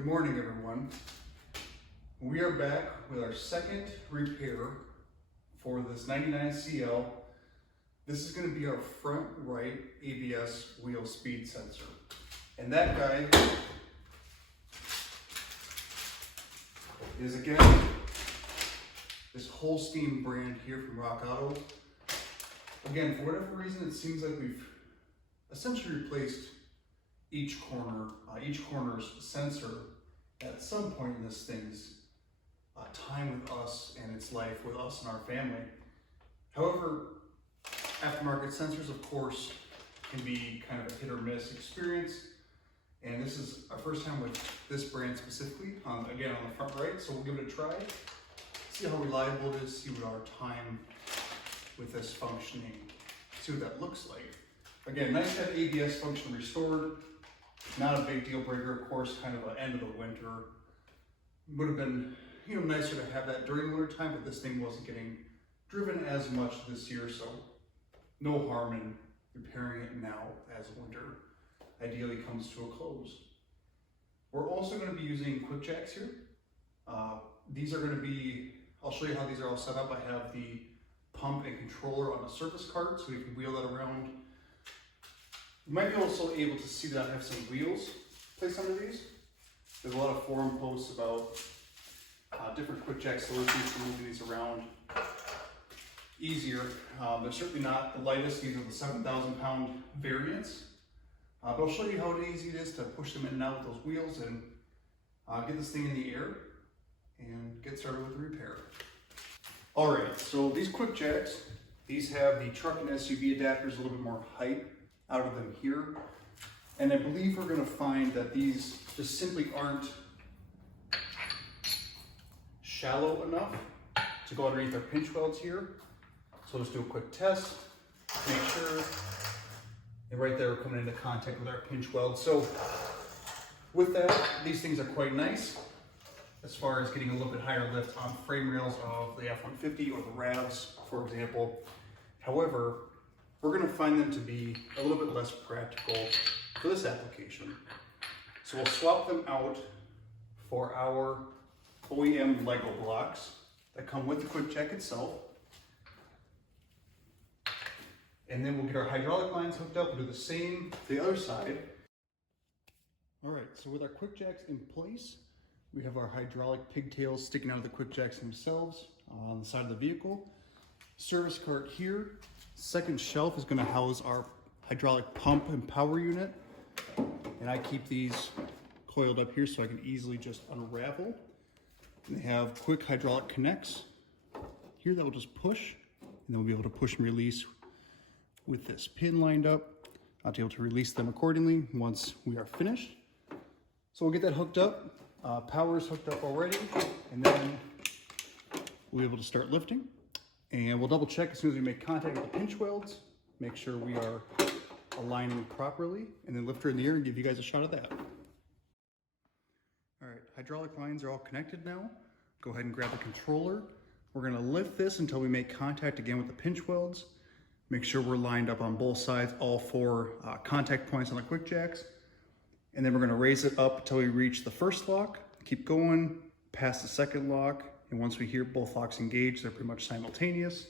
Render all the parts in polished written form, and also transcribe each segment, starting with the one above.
Good morning, everyone. We are back with our second repair for this 99 CL. This is going to be our front right ABS wheel speed sensor. And that guy is, again, this Holstein brand here from Rock Auto. Again, for whatever reason, it seems like we've essentially replaced each corner's sensor at some point in this thing's time with us and its life with us and our family. However, aftermarket sensors, of course, can be kind of a hit or miss experience. And this is our first time with this brand specifically, again on the front right. So we'll give it a try, see how reliable it is, see what our time with this functioning, see what that looks like. Again, nice to have ABS function restored. Not a big deal breaker, of course, kind of an end of the winter. Would have been, nicer to have that during the winter time, but this thing wasn't getting driven as much this year, so no harm in repairing it now as winter ideally comes to a close. We're also going to be using quick jacks here. These are going to be, I'll show you how these are all set up. I have the pump and controller on a surface cart, so you can wheel that around. You might be also able to see that I have some wheels placed under these. There's a lot of forum posts about different quick jack solutions for moving these around easier. They're certainly not the lightest. These are the 7,000 pound variants. But I'll show you how easy it is to push them in and out with those wheels and get this thing in the air and get started with the repair. All right, so these quick jacks, these have the truck and SUV adapters, a little bit more height out of them here. And I believe we're gonna find that these just simply aren't shallow enough to go underneath our pinch welds here. So let's do a quick test, make sure. And right there, we're coming into contact with our pinch weld. So with that, these things are quite nice as far as getting a little bit higher lift on frame rails of the F-150 or the RAVs, for example. However, we're gonna find them to be a little bit less practical for this application. So we'll swap them out for our OEM Lego blocks that come with the quick jack itself. And then we'll get our hydraulic lines hooked up and do the same to the other side. All right, so with our quick jacks in place, we have our hydraulic pigtails sticking out of the quick jacks themselves on the side of the vehicle. Service cart here. Second shelf is going to house our hydraulic pump and power unit. And I keep these coiled up here so I can easily just unravel. And they have quick hydraulic connects here that will just push, and then we'll be able to push and release with this pin lined up. I'll be able to release them accordingly once we are finished. So we'll get that hooked up. Power's hooked up already, and then we'll be able to start lifting. And we'll double check as soon as we make contact with the pinch welds, make sure we are aligning properly, and then lift her in the air and give you guys a shot of that. All right, hydraulic lines are all connected now. Go ahead and grab the controller. We're gonna lift this until we make contact again with the pinch welds. Make sure we're lined up on both sides, all four contact points on the quick jacks. And then we're gonna raise it up until we reach the first lock, keep going, past the second lock, and once we hear both locks engage, they're pretty much simultaneous.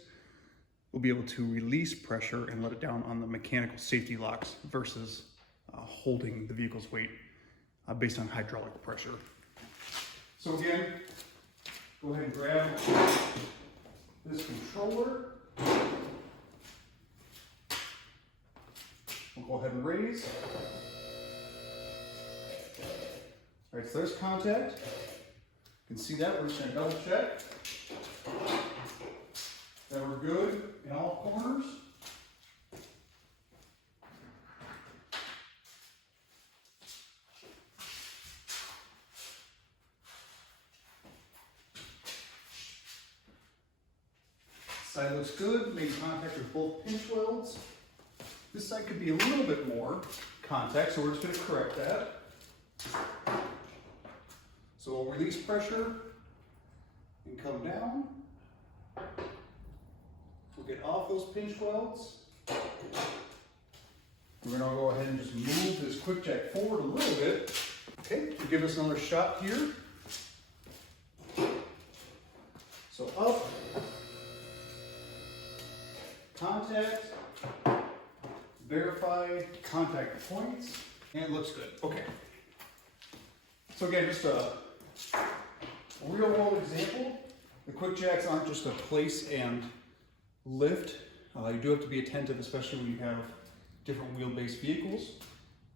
We'll be able to release pressure and let it down on the mechanical safety locks versus holding the vehicle's weight based on hydraulic pressure. So again, go ahead and grab this controller. We'll go ahead and raise. All right, so there's contact. You can see that. We're just going to double check that we're good in all corners. Side looks good, made contact with both pinch welds. This side could be a little bit more contact, so we're just going to correct that. So we'll release pressure and come down. We'll get off those pinch welds. We're going to go ahead and just move this quick jack forward a little bit. Okay, we'll give this another shot here. So up, contact, verify contact points, and it looks good. Okay. So again, just a real world example. The quick jacks aren't just a place and lift. You do have to be attentive, especially when you have different wheelbase vehicles.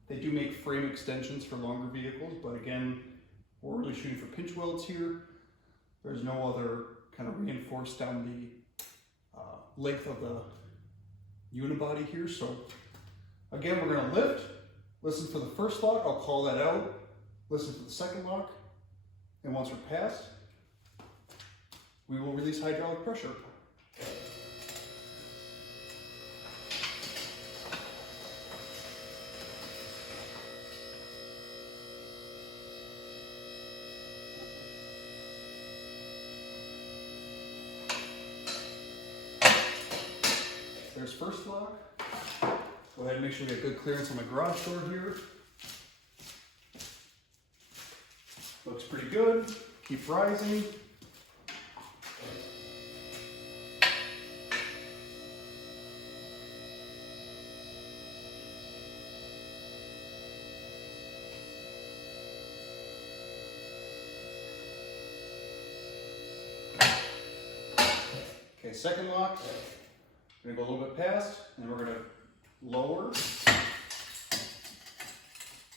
They do make frame extensions for longer vehicles, but again, we're really shooting for pinch welds here. There's no other kind of reinforced down the length of the unibody here. So again, we're gonna lift, listen for the first lock, I'll call that out, listen for the second lock, and once we're past, we will release hydraulic pressure. There's first lock. Go ahead and make sure we get good clearance on the garage door here. Looks pretty good. Keep rising. Okay, second lock. We're gonna go a little bit past, and we're gonna lower. It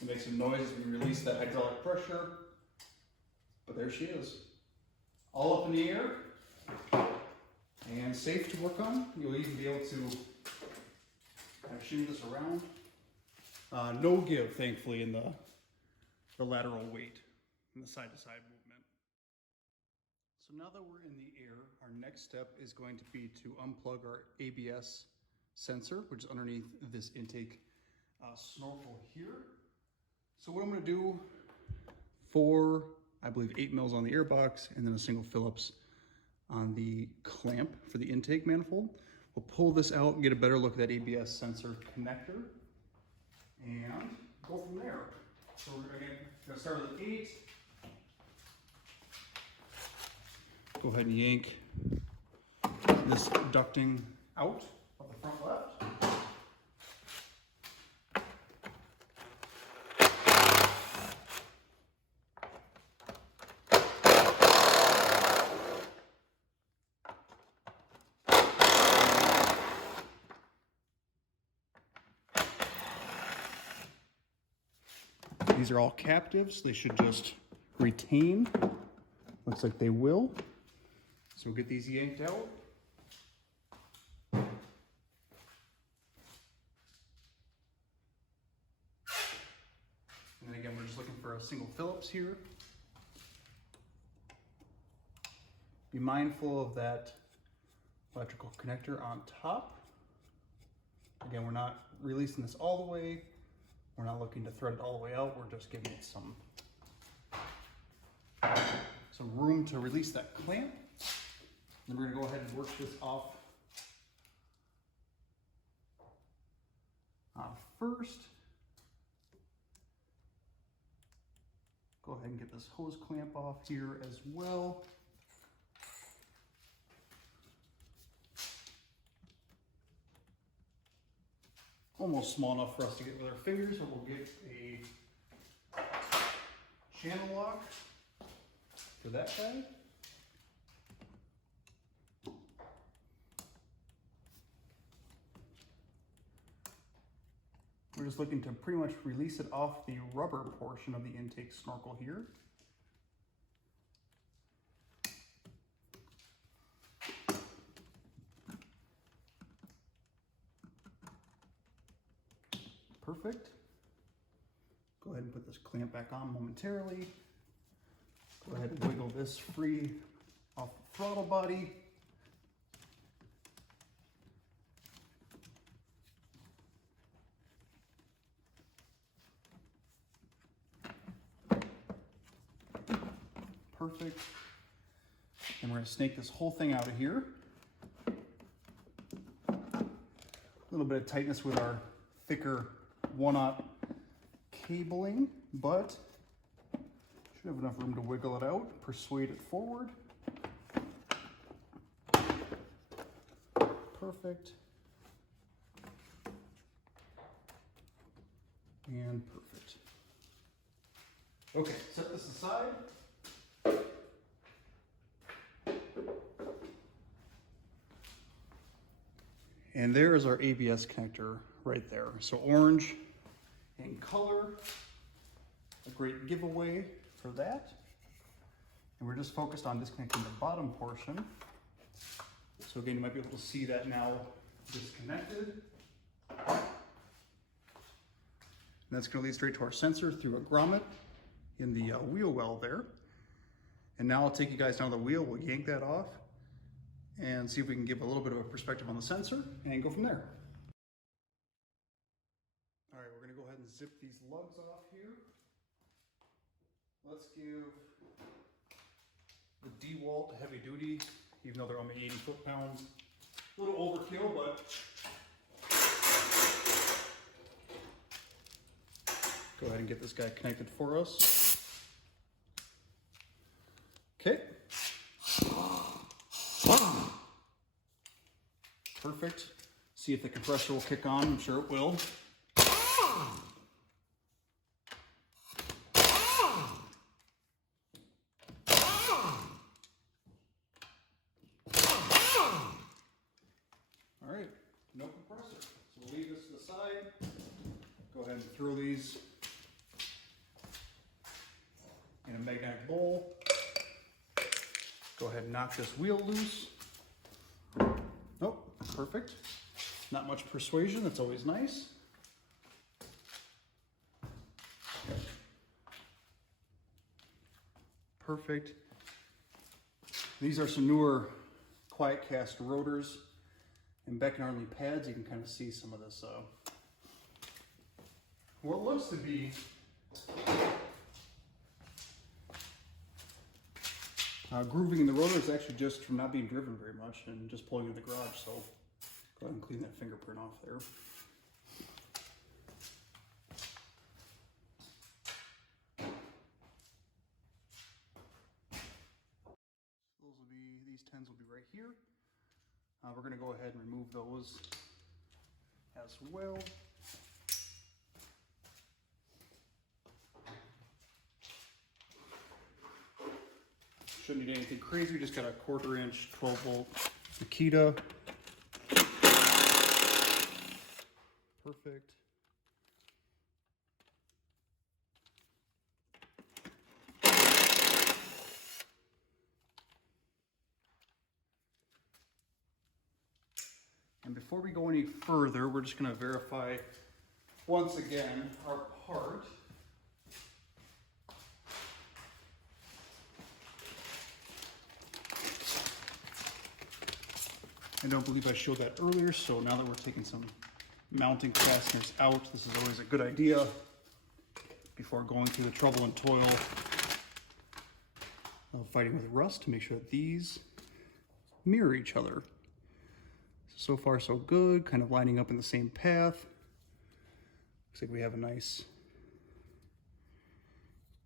makes some noise as we release that hydraulic pressure. But there she is. All up in the air, and safe to work on. You'll even be able to kind of shoot this around. No give, thankfully, in the lateral weight, in the side-to-side movement. So now that we're in the air, our next step is going to be to unplug our ABS sensor, which is underneath this intake snorkel here. So what I'm going to do, for, I believe, 8 mils on the air box, and then a single Phillips on the clamp for the intake manifold. We'll pull this out and get a better look at that ABS sensor connector, and go from there. So we're going to start with 8. Go ahead and yank this ducting out of the front left. These are all captives. They should just retain. Looks like they will. So we'll get these yanked out. And then again, we're just looking for a single Phillips here. Be mindful of that electrical connector on top. Again, we're not releasing this all the way. We're not looking to thread it all the way out. We're just giving it some room to release that clamp. Then we're gonna go ahead and work this off first. Go ahead and get this hose clamp off here as well. Almost small enough for us to get with our fingers, but we'll get a channel lock for that guy. We're just looking to pretty much release it off the rubber portion of the intake snorkel here. Perfect. Go ahead and put this clamp back on momentarily. Go ahead and wiggle this free off the throttle body. Perfect. And we're going to snake this whole thing out of here. A little bit of tightness with our thicker 1/0 cabling, but Should have enough room to wiggle it out, persuade it forward. Perfect. And perfect. Okay, set this aside. And there is our ABS connector right there. So orange in color, a great giveaway for that. And we're just focused on disconnecting the bottom portion. So again, you might be able to see that now disconnected. And that's going to lead straight to our sensor through a grommet in the wheel well there. And now I'll take you guys down the wheel, we'll yank that off and see if we can give a little bit of a perspective on the sensor and go from there. All right, we're going to go ahead and zip these lugs off here. Let's give the DeWalt heavy duty, even though they're only 80 foot-pounds. A little overkill, but go ahead and get this guy connected for us. Okay. Perfect. See if the compressor will kick on. I'm sure it will. All right, no compressor. So we'll leave this to the side. Go ahead and throw these in a magnetic bowl. Go ahead and knock this wheel loose. Nope, perfect. Not much persuasion, that's always nice. Perfect. These are some newer quiet cast rotors and Beck & Harley pads. You can kind of see some of this. What looks to be grooving in the rotor is actually just from not being driven very much and just pulling in the garage. So go ahead and clean that fingerprint off there. These 10s will be right here. We're going to go ahead and remove those as well. Shouldn't need anything crazy. We just got a 1/4 inch 12 volt Makita. Perfect. And before we go any further, we're just going to verify once again our part. I don't believe I showed that earlier, so now that we're taking some mounting fasteners out, this is always a good idea before going through the trouble and toil of fighting with rust to make sure that these mirror each other. So far so good, kind of lining up in the same path. Looks like we have a nice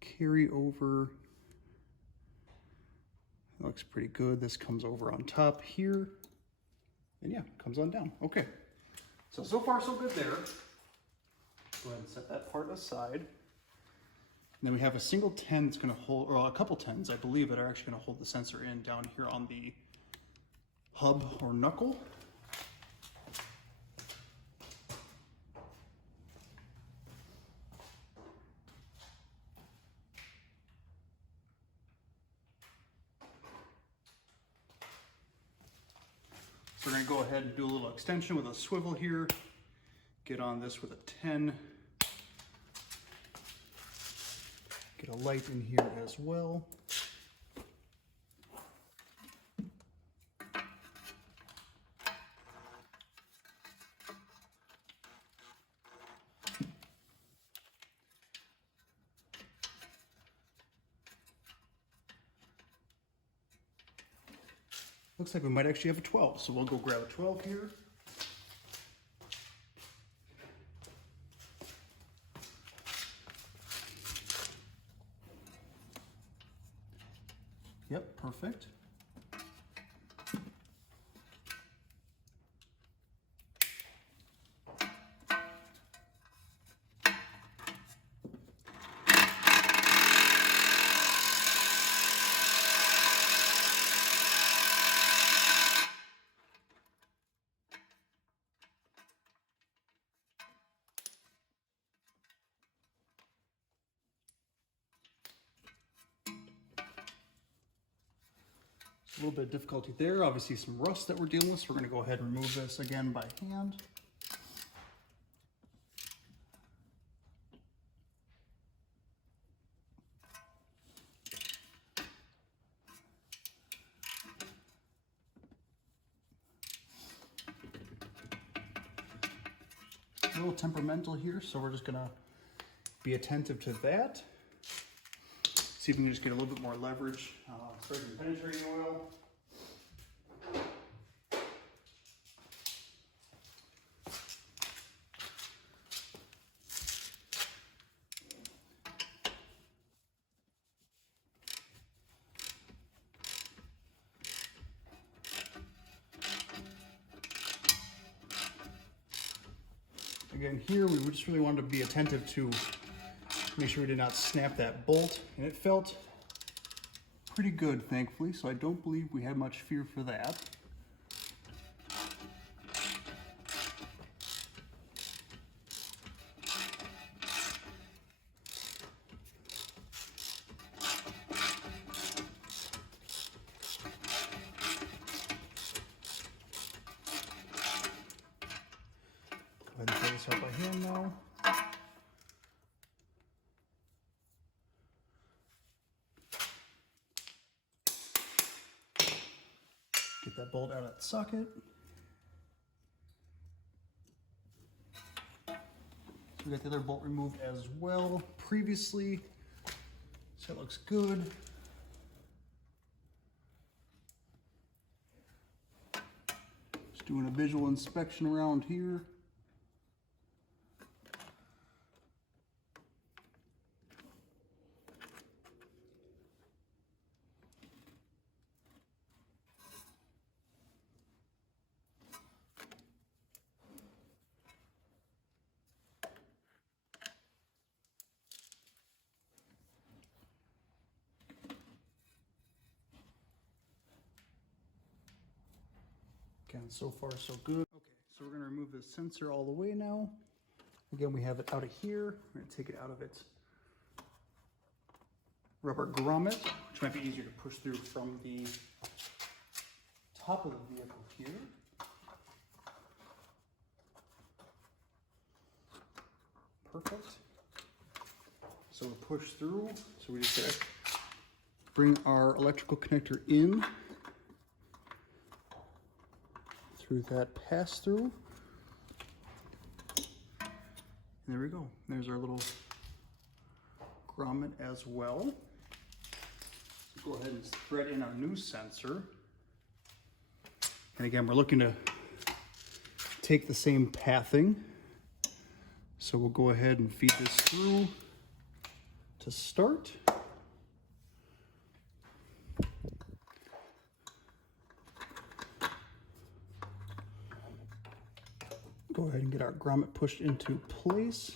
carry over. That looks pretty good. This comes over on top here. And yeah, comes on down. Okay. So far so good there. Go ahead and set that part aside. And then we have a single 10 that's going to hold, or a couple 10s, I believe, that are actually going to hold the sensor in down here on the hub or knuckle. So we're going to go ahead and do a little extension with a swivel here. Get on this with a 10. Get a light in here as well. Looks like we might actually have a 12, so we'll go grab a 12 here. Perfect. A little bit of difficulty there, obviously some rust that we're dealing with, so we're going to go ahead and remove this again by hand. A little temperamental here, so we're just going to be attentive to that. See if we can just get a little bit more leverage. Start some penetrating oil. Again, here we just really wanted to be attentive to make sure we did not snap that bolt, and it felt pretty good, thankfully, so I don't believe we had much fear for that. Go ahead and take this out by hand now. Get that bolt out of that socket. So we got the other bolt removed as well previously. So that looks good. Just doing a visual inspection around here. Again, so far so good. Okay, so we're gonna remove the sensor all the way now. Again, we have it out of here. We're gonna take it out of its rubber grommet, which might be easier to push through from the top of the vehicle here. Perfect. So we'll push through. So we just gotta bring our electrical connector in through that pass-through. And there we go. There's our little grommet as well. So go ahead and thread in our new sensor. And again, we're looking to take the same pathing. So we'll go ahead and feed this through to start. Go ahead and get our grommet pushed into place.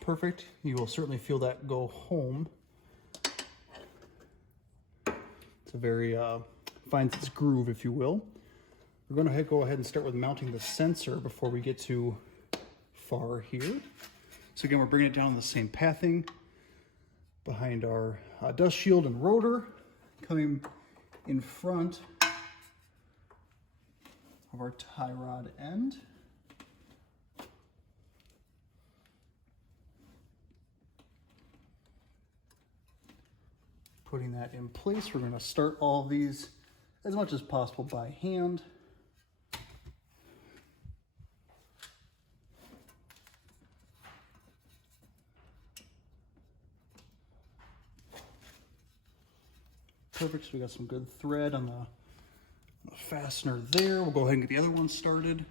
Perfect. You will certainly feel that go home. It's a very, finds its groove, if you will. We're going to go ahead and start with mounting the sensor before we get too far here. So again, we're bringing it down on the same pathing behind our dust shield and rotor, coming in front of our tie rod end. putting that in place. We're going to start all of these as much as possible by hand. Perfect, so we got some good thread on the fastener there. We'll go ahead and get the other one started.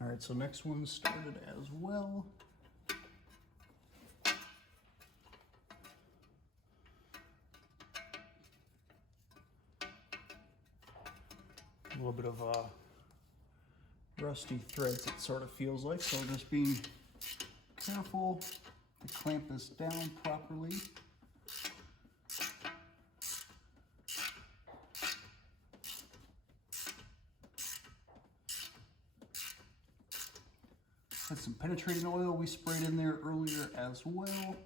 All right, so next one's started as well. A little bit of rusty threads, it sort of feels like, so just being careful to clamp this down properly. Had some penetrating oil we sprayed in there earlier as well.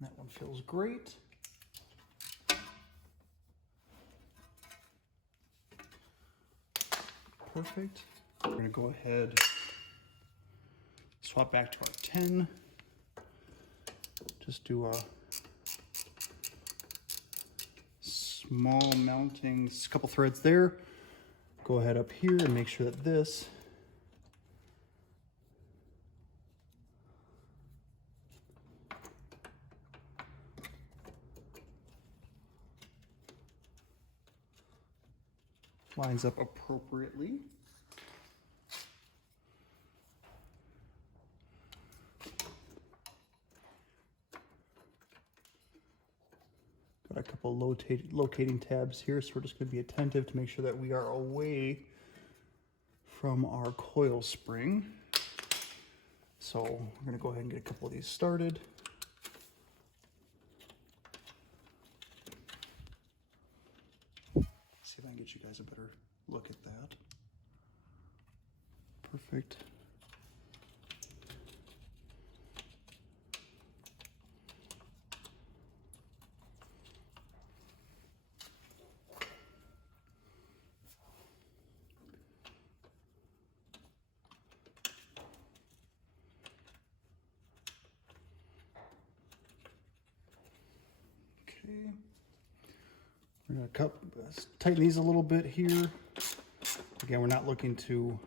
That one feels great. Perfect. We're going to go ahead, swap back to our 10. Just do a small mounting, a couple threads there. Go ahead up here and make sure that this lines up appropriately. Got a couple locating tabs here, so we're just going to be attentive to make sure that we are away from our coil spring. So we're going to go ahead and get a couple of these started. See if I can get you guys a better look at that. Perfect. Okay. We're going to tighten these a little bit here. Again, we're not looking to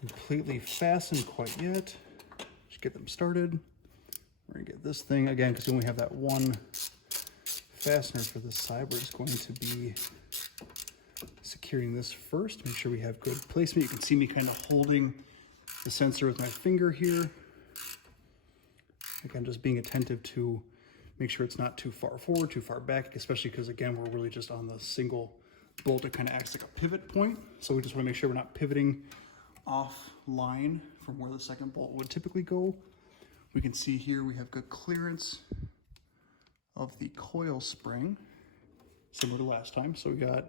completely fasten quite yet. Just get them started. We're going to get this thing, again, because we only have that one fastener for this side, we're just going to be securing this first. Make sure we have good placement. You can see me kind of holding the sensor with my finger here. Again, just being attentive to make sure it's not too far forward, too far back, especially because, again, we're really just on the single bolt. It kind of acts like a pivot point. So we just want to make sure we're not pivoting off line from where the second bolt would typically go. We can see here we have good clearance of the coil spring, similar to last time. So we got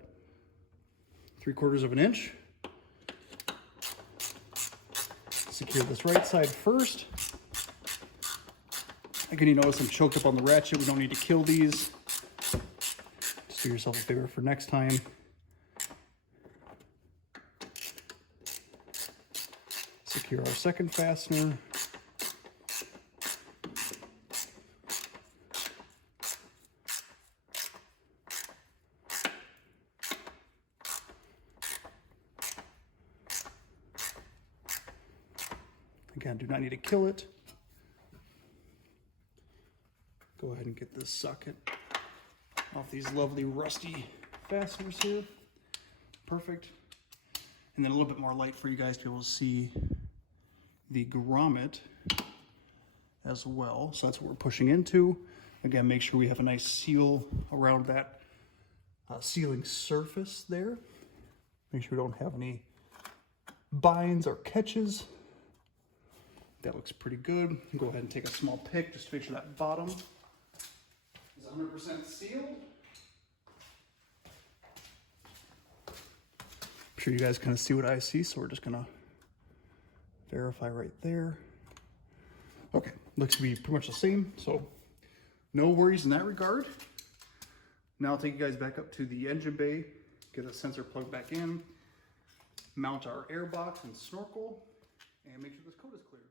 3/4 of an inch. Secure this right side first. Again, you notice I'm choked up on the ratchet. We don't need to kill these. Just do yourself a favor for next time. Secure our second fastener. Again, do not need to kill it. Go ahead and get this socket off these lovely rusty fasteners here. Perfect. And then a little bit more light for you guys to be able to see the grommet as well. So that's what we're pushing into. Again, make sure we have a nice seal around that sealing surface there. Make sure we don't have any binds or catches. That looks pretty good. Go ahead and take a small pick just to make sure that bottom is 100% sealed. I'm sure you guys kind of see what I see, so we're just gonna Verify right there. Okay, looks to be pretty much the same, so no worries in that regard. Now I'll take you guys back up to the engine bay, get a sensor plugged back in, mount our air box and snorkel, and make sure this coat is clear.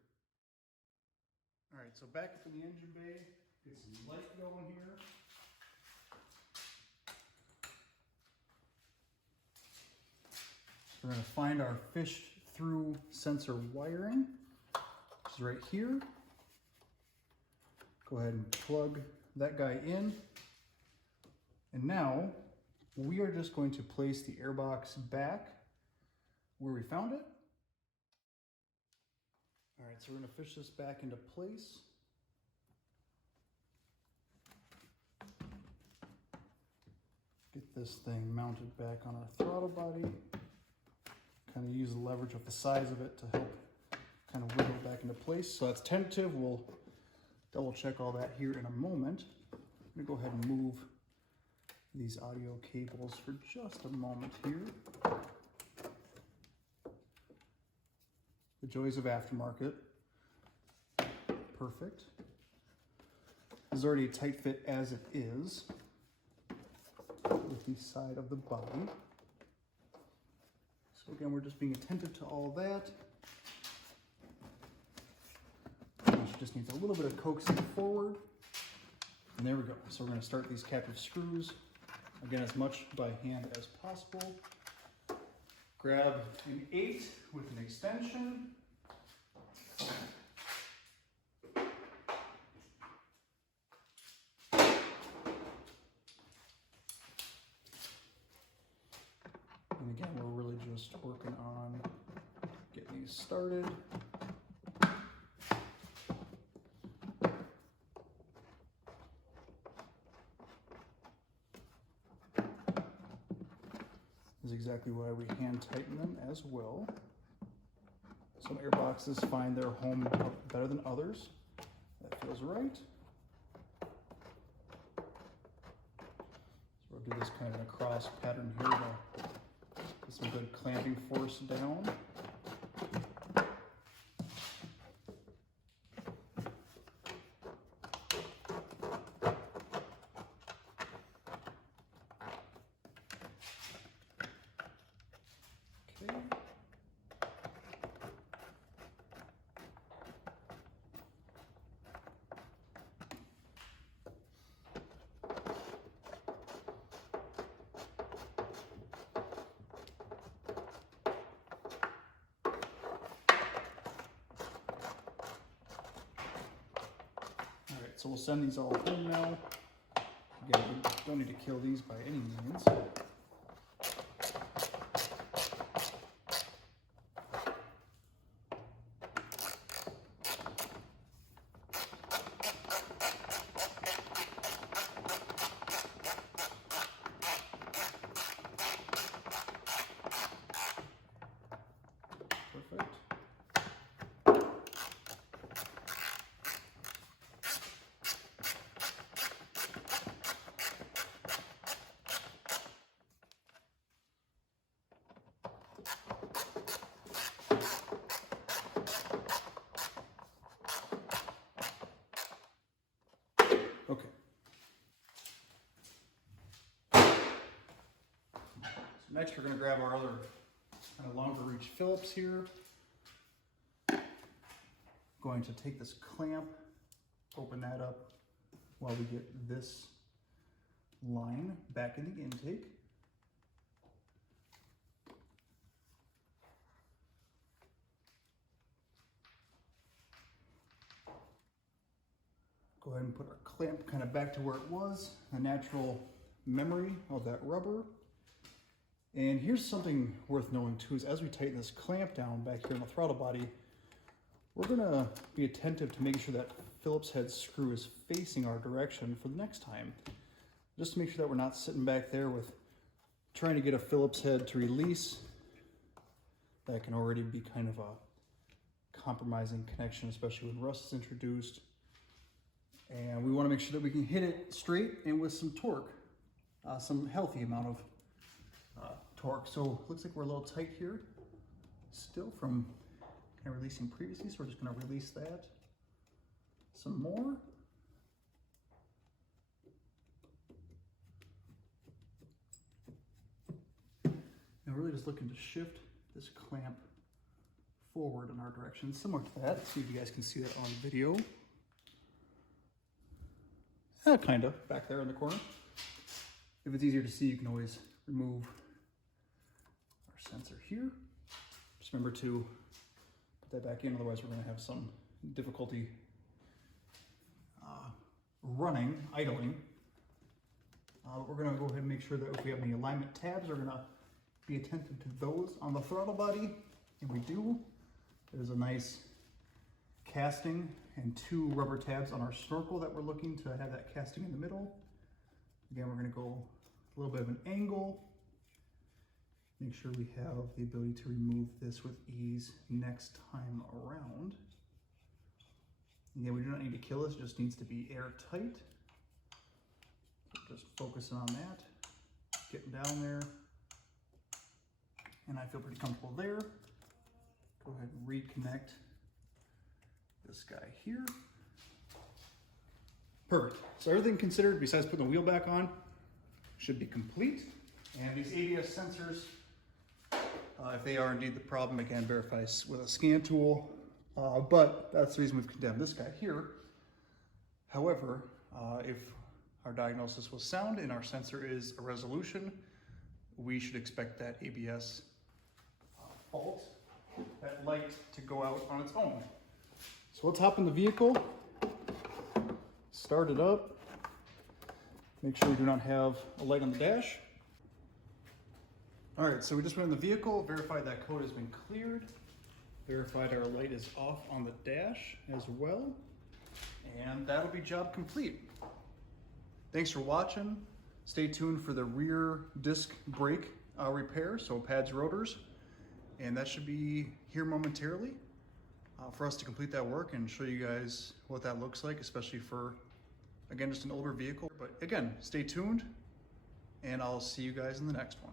All right, so back up in the engine bay, get some light going here. We're going to find our fish through sensor wiring, which is right here. Go ahead and plug that guy in. And now we are just going to place the airbox back where we found it. All right, so we're going to fish this back into place. Get this thing mounted back on our throttle body. Kind of use the leverage of the size of it to help kind of wiggle it back into place. So that's tentative. We'll double check all that here in a moment. I'm gonna go ahead and move these audio cables for just a moment here. The joys of aftermarket. Perfect. This is already a tight fit as it is with the side of the body. So again, we're just being attentive to all that. Just needs a little bit of coaxing forward. And there we go. So we're going to start these captive screws, again, as much by hand as possible. Grab an 8 with an extension. And again, we're really just working on getting these started. Is exactly why we hand tighten them as well. Some airboxes find their home better than others. That feels right. So we'll do this kind of a cross pattern here to get some good clamping force down. So we'll send these all home now. Again, we don't need to kill these by any means. Perfect. Okay. So next we're going to grab our other kind of longer reach Phillips here. Going to take this clamp, open that up while we get this line back in the intake. Go ahead and put our clamp kind of back to where it was, the natural memory of that rubber. And here's something worth knowing too, is as we tighten this clamp down back here on the throttle body, we're gonna be attentive to making sure that Phillips head screw is facing our direction for the next time. Just to make sure that we're not sitting back there with trying to get a Phillips head to release. That can already be kind of a compromising connection, especially when rust is introduced. And we want to make sure that we can hit it straight and with some torque, some healthy amount of torque. So looks like we're a little tight here, still from kind of releasing previously, so we're just going to release that some more. And we're really just looking to shift this clamp forward in our direction, similar to that. See if you guys can see that on video. Kind of back there in the corner. If it's easier to see, you can always remove our sensor here. Just remember to put that back in, otherwise we're going to have some difficulty idling. We're going to go ahead and make sure that if we have any alignment tabs, we're going to be attentive to those on the throttle body, and we do. There's a nice casting and 2 rubber tabs on our snorkel that we're looking to have that casting in the middle. Again, we're going to go a little bit of an angle. Make sure we have the ability to remove this with ease next time around. Again, we do not need to kill this, it just needs to be airtight. So just focusing on that, getting down there. And I feel pretty comfortable there. Go ahead and reconnect this guy here. Perfect. So everything considered, besides putting the wheel back on, should be complete. And these ABS sensors, if they are indeed the problem, again, verify with a scan tool. But that's the reason we've condemned this guy here. However, if our diagnosis was sound and our sensor is a resolution, we should expect that ABS fault, that light, to go out on its own. So let's hop in the vehicle, start it up, make sure we do not have a light on the dash. All right, so we just went in the vehicle, verified that code has been cleared, verified our light is off on the dash as well, and that'll be job complete. Thanks for watching. Stay tuned for the rear disc brake repair, so pads, rotors, and that should be here momentarily for us to complete that work and show you guys what that looks like, especially for, again, just an older vehicle. But again, stay tuned, and I'll see you guys in the next one.